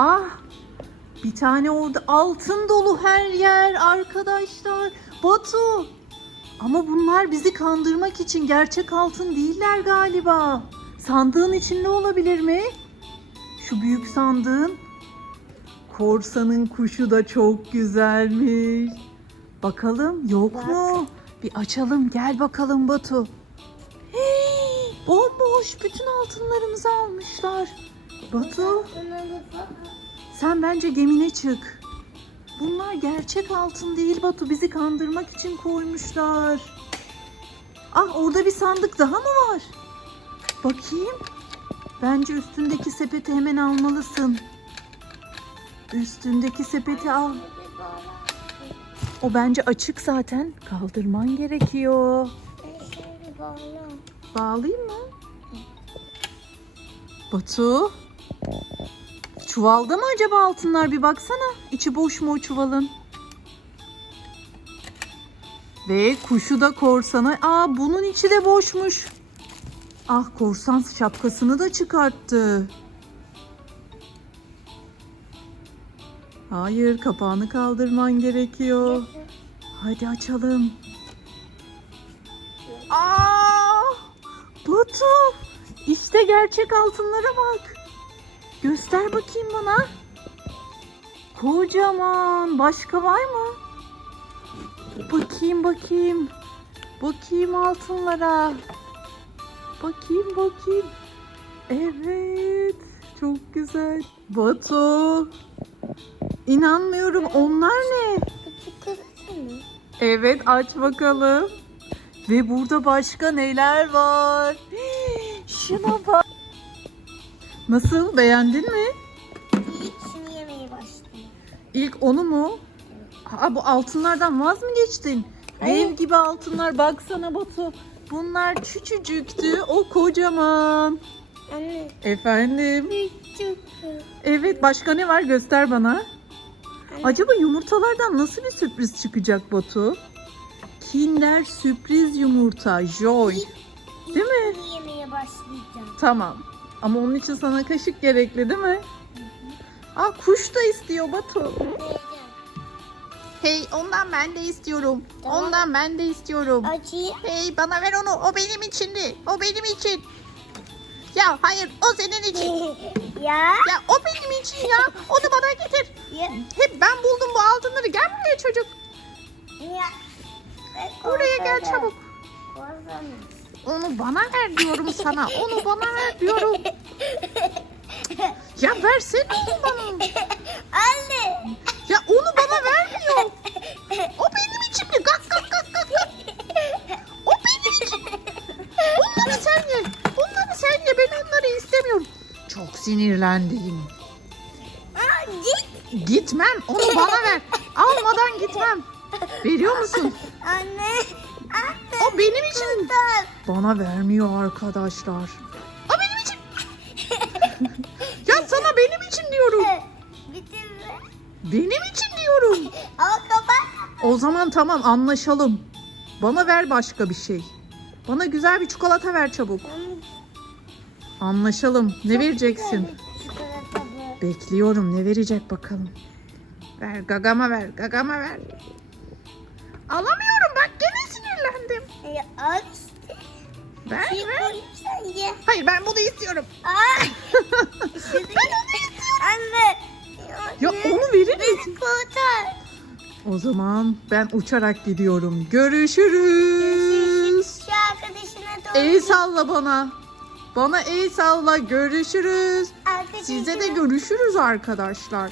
Ah bir tane orada altın dolu her yer arkadaşlar. Batu ama bunlar bizi kandırmak için gerçek altın değiller galiba. Sandığın içinde olabilir mi? Şu büyük sandığın. Korsanın kuşu da çok güzelmiş. Bakalım yok Bak. mu? Bir açalım gel bakalım Batu. Hey, bomboş bütün altınlarımızı almışlar. Batu sen bence gemine çık. Bunlar gerçek altın değil Batu. Bizi kandırmak için koymuşlar. Ah orada bir sandık daha mı var? Bakayım. Bence üstündeki sepeti hemen almalısın. Üstündeki sepeti al. O bence açık zaten. Kaldırman gerekiyor. Bağlayayım mı? Batu. Çuvalda mı acaba altınlar bir baksana. İçi boş mu o çuvalın? Ve kuşu da korsana. Aa bunun içi de boşmuş. Ah korsan şapkasını da çıkarttı. Hayır kapağını kaldırman gerekiyor. Hadi açalım. Aa! Batu! İşte gerçek altınlara bak. Göster bakayım bana. Kocaman. Başka var mı? Bakayım bakayım. Bakayım altınlara. Bakayım bakayım. Evet. Çok güzel. Batu. İnanmıyorum. Onlar ne? Evet aç bakalım. Ve burada başka neler var? Şuna bak. Nasıl beğendin mi? Şimdi yemeye başladım. İlk onu mu? Aa, bu altınlardan vaz mı geçtin? Hayır. Dev gibi altınlar baksana Batu. Bunlar küçücüktü. O kocaman. Anne. Efendim. Küçük. Evet başka ne var göster bana. Acaba yumurtalardan nasıl bir sürpriz çıkacak Batu? Kinder sürpriz yumurta Joy. Değil mi? Şimdi yemeye başlayacağım. Tamam. Ama onun için sana kaşık gerekli değil mi? Aa kuş da istiyor Batu. Hey ondan ben de istiyorum. Tamam. Ondan ben de istiyorum. Acıyı. Hey bana ver onu. O benim içindi. O benim için. Ya hayır o senin için. ya. Ya o benim için ya. Onu bana getir. Ya. Hep ben buldum bu altınları. Gel buraya çocuk. Ya. Buraya gel çabuk. Korsanım. Onu bana ver diyorum sana. Onu bana ver diyorum. Ya versene onu bana. Anne. Ya onu bana vermiyor. O benim içimde. Kalk kalk kalk kalk. kalk. O benim için. Bunları sen ye. Bunları sen ye. Ben onları istemiyorum. Çok sinirlendim. Aa, git. Gitmem. Onu bana ver. Almadan gitmem. Veriyor musun? Anne. Anne. O benim için. Kurtar. Bana vermiyor arkadaşlar. O benim için. ya sana benim için diyorum. Benim için diyorum. O zaman tamam anlaşalım. Bana ver başka bir şey. Bana güzel bir çikolata ver çabuk. Anlaşalım. Ne vereceksin? Çikolata bu. Bekliyorum. Ne verecek bakalım. Ver gagama ver. Gagama ver. Alamıyorum al işte. Ver. sen ye. Hayır ben bunu istiyorum. Aa. ben onu istiyorum. Anne. Ya onu verir misin? Kurtar. O zaman ben uçarak gidiyorum. Görüşürüz. Şu arkadaşına doğru. El salla bana. Bana el salla. Görüşürüz. Arkadaşına- Size de görüşürüz arkadaşlar.